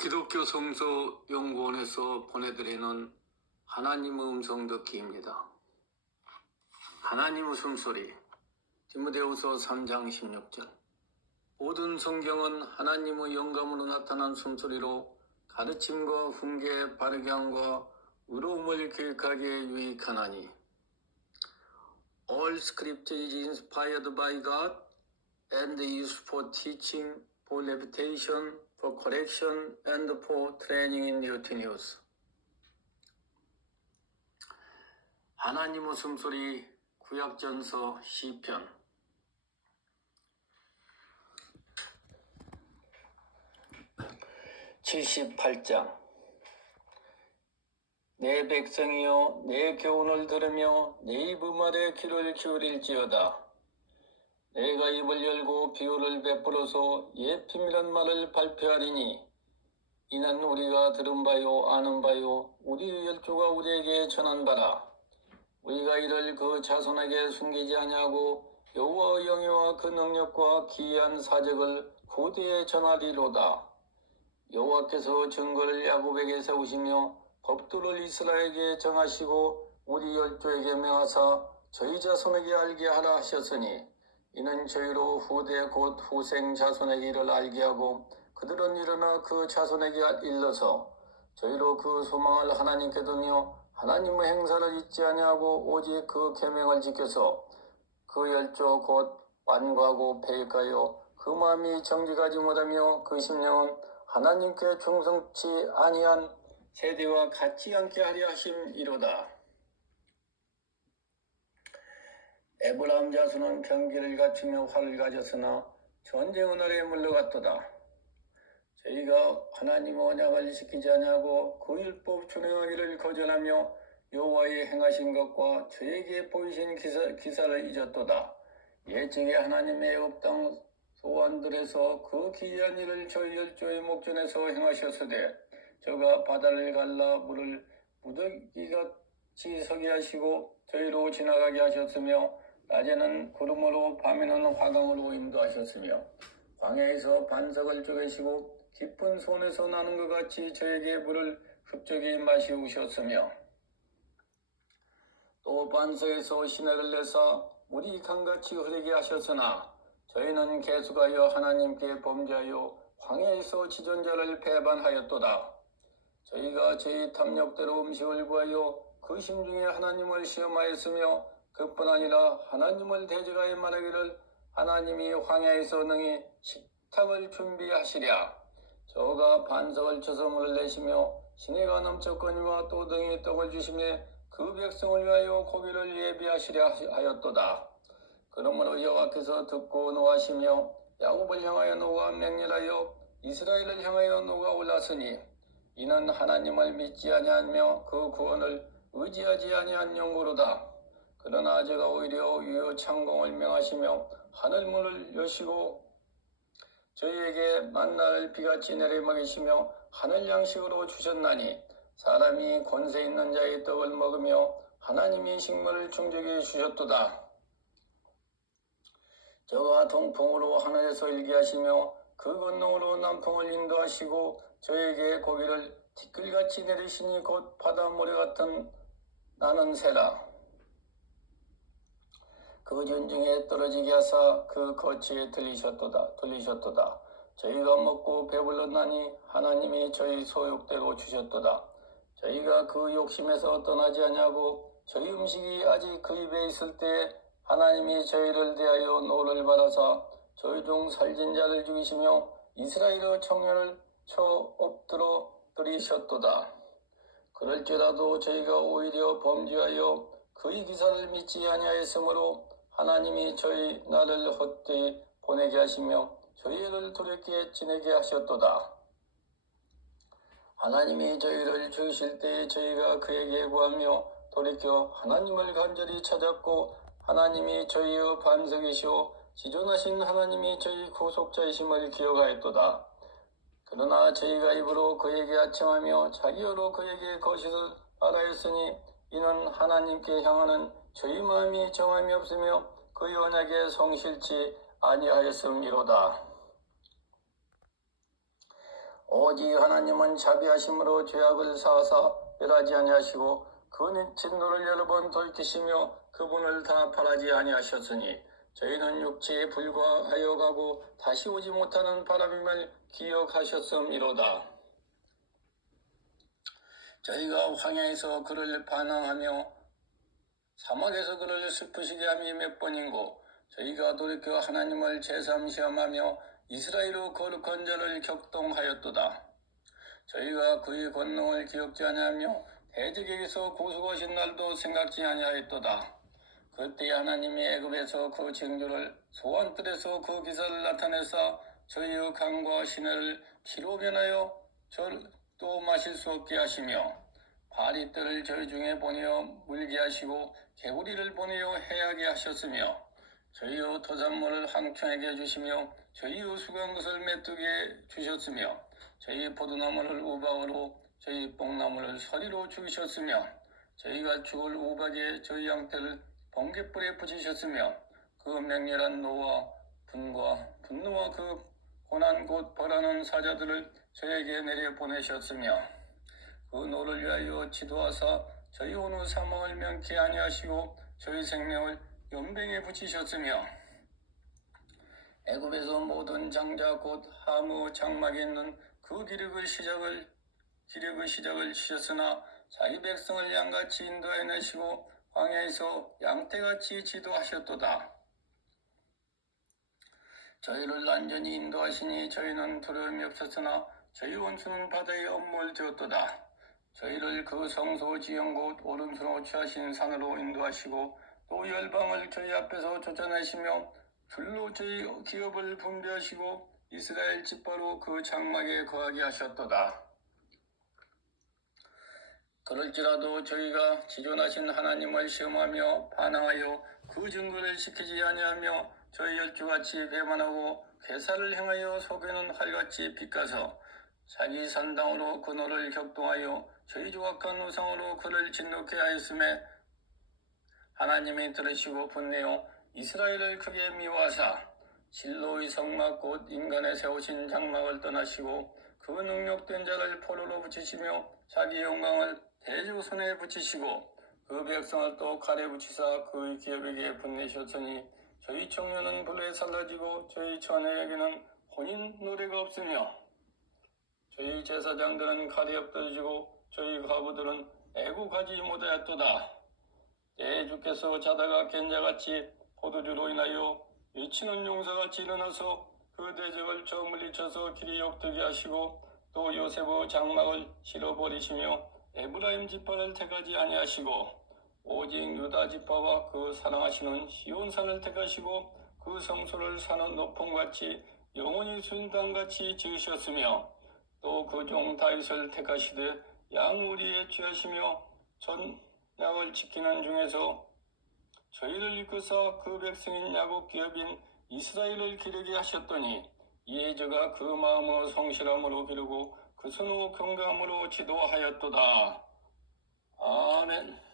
기독교 성서 연구원에서 보내드리는 하나님의 음성 듣기입니다. 하나님의 숨소리 디모데후서 3장 16절 모든 성경은 하나님의 영감으로 나타난 숨소리로 가르침과 훈계, 바르게 함과 의로움을 계획하기에 유익하나니 All script is inspired by God and used for teaching, for reputation, for correction, and for training in righteousness. 하나님의 숨소리 구약전서 시편 78장 내 백성이여 내 교훈을 들으며 내 입의 말에 귀를 기울일지어다 내가 입을 열고 비유를 베풀어서 예품이란 말을 발표하리니 이는 우리가 들은 바요 아는 바요 우리 열조가 우리에게 전한 바라. 우리가 이를 그 자손에게 숨기지 아니하고 여호와 영예와 그 능력과 기이한 사적을 후대에 전하리로다. 여호와께서 증거를 야곱에게 세우시며 법도를 이스라엘에게 정하시고 우리 열조에게 명하사 저희 자손에게 알게 하라 하셨으니 이는 저희로 후대 곧 후생 자손에게 이를 알게 하고 그들은 일어나 그 자손에게 일러서 저희로 그 소망을 하나님께 두며 하나님의 행사를 잊지 아니하고 오직 그 계명을 지켜서 그 열조 곧 완고하고 배역하여 그 마음이 정직하지 못하며 그 심령은 하나님께 충성치 아니한 세대와 같지 않게 하려 하심이로다. 에브라함 자손은 병기를 갖추며 활을 가졌으나 전쟁의 날에 물러갔도다. 저희가 하나님의 언약을 지키지 아니하고 그 율법 준행하기를 거절하며 여호와의 행하신 것과 저에게 보이신 기사, 기사를 잊었도다. 예정에 하나님의 애굽 소환들에서 그 기이한 일을 저희 열조의 목전에서 행하셨으되 저가 바다를 갈라 물을 무더기같이 서게 하시고 저희로 지나가게 하셨으며 낮에는 구름으로 밤에는 화강으로 인도하셨으며 광야에서 반석을 쪼개시고 깊은 손에서 나는 것 같이 저에게 물을 흡족히 마시우셨으며 또 반석에서 시내를 내사 물이 강같이 흐르게 하셨으나 저희는 계속하여 하나님께 범죄하여 광야에서 지존자를 배반하였도다. 저희가 저희 탐욕대로 음식을 구하여 그 심중에 하나님을 시험하였으며 그뿐 아니라 하나님을 대적하여 말하기를 하나님이 황야에서 능히 식탁을 준비하시랴. 저가 반석을 쳐서 물을 내시며 시내가 넘쳤거니와 또 등에 떡을 주시며 그 백성을 위하여 고기를 예비하시려 하였도다. 그러므로 여호와께서 듣고 노하시며 야곱을 향하여 노가 맹렬하여 이스라엘을 향하여 노가 올랐으니 이는 하나님을 믿지 아니하며 그 구원을 의지하지 아니한 영으로다. 그러나 제가 오히려 유효 창공을 명하시며 하늘 문을 여시고 저희에게 만나를 비같이 내려 먹이시며 하늘 양식으로 주셨나니 사람이 권세 있는 자의 떡을 먹으며 하나님이 식물을 충족히 주셨도다. 저가 동풍으로 하늘에서 일기 하시며 그 건너으로 남풍을 인도하시고 저에게 고기를 티끌같이 내리시니 곧 바다 모래 같은 나는 새라. 그 전중에 떨어지게 하사 그 거치에 들리셨도다 들리셨도다. 저희가 먹고 배불렀나니 하나님이 저희 소욕대로 주셨도다. 저희가 그 욕심에서 떠나지 아니하고 저희 음식이 아직 그 입에 있을 때 하나님이 저희를 대하여 노를 바라사 저희 중 살진 자를 죽이시며 이스라엘의 청년을 쳐 엎드러 들이셨도다. 그럴지라도 저희가 오히려 범죄하여 그의 기사를 믿지 아니하였으므로 하나님이 저희 나를 헛되이 보내게 하시며 저희를 두렵게 지내게 하셨도다. 하나님이 저희를 죽이실 때에 저희가 그에게 구하며 돌이켜 하나님을 간절히 찾았고 하나님이 저희의 반석이시오 지존하신 하나님이 저희 구속자이심을 기억하였도다. 그러나 저희가 입으로 그에게 아청하며 자기어로 그에게 거짓을 알하였으니 이는 하나님께 향하는 저희 마음이 정함이 없으며 그 언약에 성실치 아니하였음이로다. 오직 하나님은 자비하심으로 죄악을 사하사 멸하지 아니하시고 그 진노를 여러 번 돌이키시며 그분을 다 바라지 아니하셨으니 저희는 육체에 불과하여 가고 다시 오지 못하는 바람임을 기억하셨음이로다. 저희가 황야에서 그를 반항하며 사막에서 그를 슬프시게 함이 몇 번인고 저희가 돌이켜 하나님을 제삼시험하며 이스라엘의 거룩한 자를 격동하였도다. 저희가 그의 권능을 기억지 아니하며 대적에게서 구속하신 날도 생각지 아니하였도다. 그때 하나님이 애굽에서 그 징조를 소환들에서 그 기사를 나타내사 저희의 강과 시내를 피로 변하여 절도 마실 수 없게 하시며 바리들을 저희 중에 보내어 물게 하시고 개구리를 보내어 해하게 하셨으며 저희의 토산물을 황충하게 주시며 저희의 수건 것을 메뚜게 주셨으며 저희 포도나무를 우박으로 저희 뽕나무를 서리로 죽이셨으며 저희가 죽을 우박에 저희 양떼를 번개불에 붙이셨으며 그 맹렬한 노와 분과 분노와 그 고난 곧 벌하는 사자들을 저에게 내려 보내셨으며 그 노를 위하여 지도하사 저희 오늘 사망을 명케 아니하시고 저희 생명을 연병에 붙이셨으며 애굽에서 모든 장자 곧 하무 장막에 있는 그 기력의 시작을 기력의 시작을 치셨으나 자기 백성을 양같이 인도해 내시고 광야에서 양떼같이 지도하셨도다. 저희를 완전히 인도하시니 저희는 두려움이 없었으나 저희 원수는 바다의 엄몰 되었도다. 저희를 그 성소 지형 곧 오른손으로 취하신 산으로 인도하시고 또 열방을 저희 앞에서 쫓아내시며 줄로 저희 기업을 분배하시고 이스라엘 집바로 그 장막에 거하게 하셨도다. 그럴지라도 저희가 지존하신 하나님을 시험하며 반항하여 그 증거를 지키지 아니하며 저희 열주같이 배반하고 괴사를 행하여 속에는 활같이 빗가서 자기 산당으로 그 노를 격동하여 저희 조각한 우상으로 그를 진노케 하였음에 하나님이 들으시고 분내어 이스라엘을 크게 미워하사 실로의 성막 곧 인간의 세우신 장막을 떠나시고 그 능력된 자를 포로로 붙이시며 자기 영광을 대적 손에 붙이시고 그 백성을 또 칼에 붙이사 그의 기업에게 분내셨으니 저희 청년은 불에 살라지고 저희 처녀에게는 혼인 노래가 없으며 저희 제사장들은 칼에 엎드러지고 저희 과부들은 애국하지 못하였도다. 때 주께서 자다가 겐자같이 포도주로 인하여 미치는 용사같이 일어나서 그 대적을 저 물리쳐서 길이 없되게 하시고 또 요셉의 장막을 실어버리시며 에브라임 지파를 택하지 아니하시고 오직 유다 지파와 그 사랑하시는 시온산을 택하시고 그 성소를 사는 높음같이 영원히 순당같이 지으셨으며 또 그 종 다윗을 택하시되 양우리에 취하시며 전약을 지키는 중에서 저희를 이끌사 그 백성인 야곱 기업인 이스라엘을 기르게 하셨더니 이에 저가 그 마음의 성실함으로 기르고 그 선후 경감으로 지도하였도다. 아멘.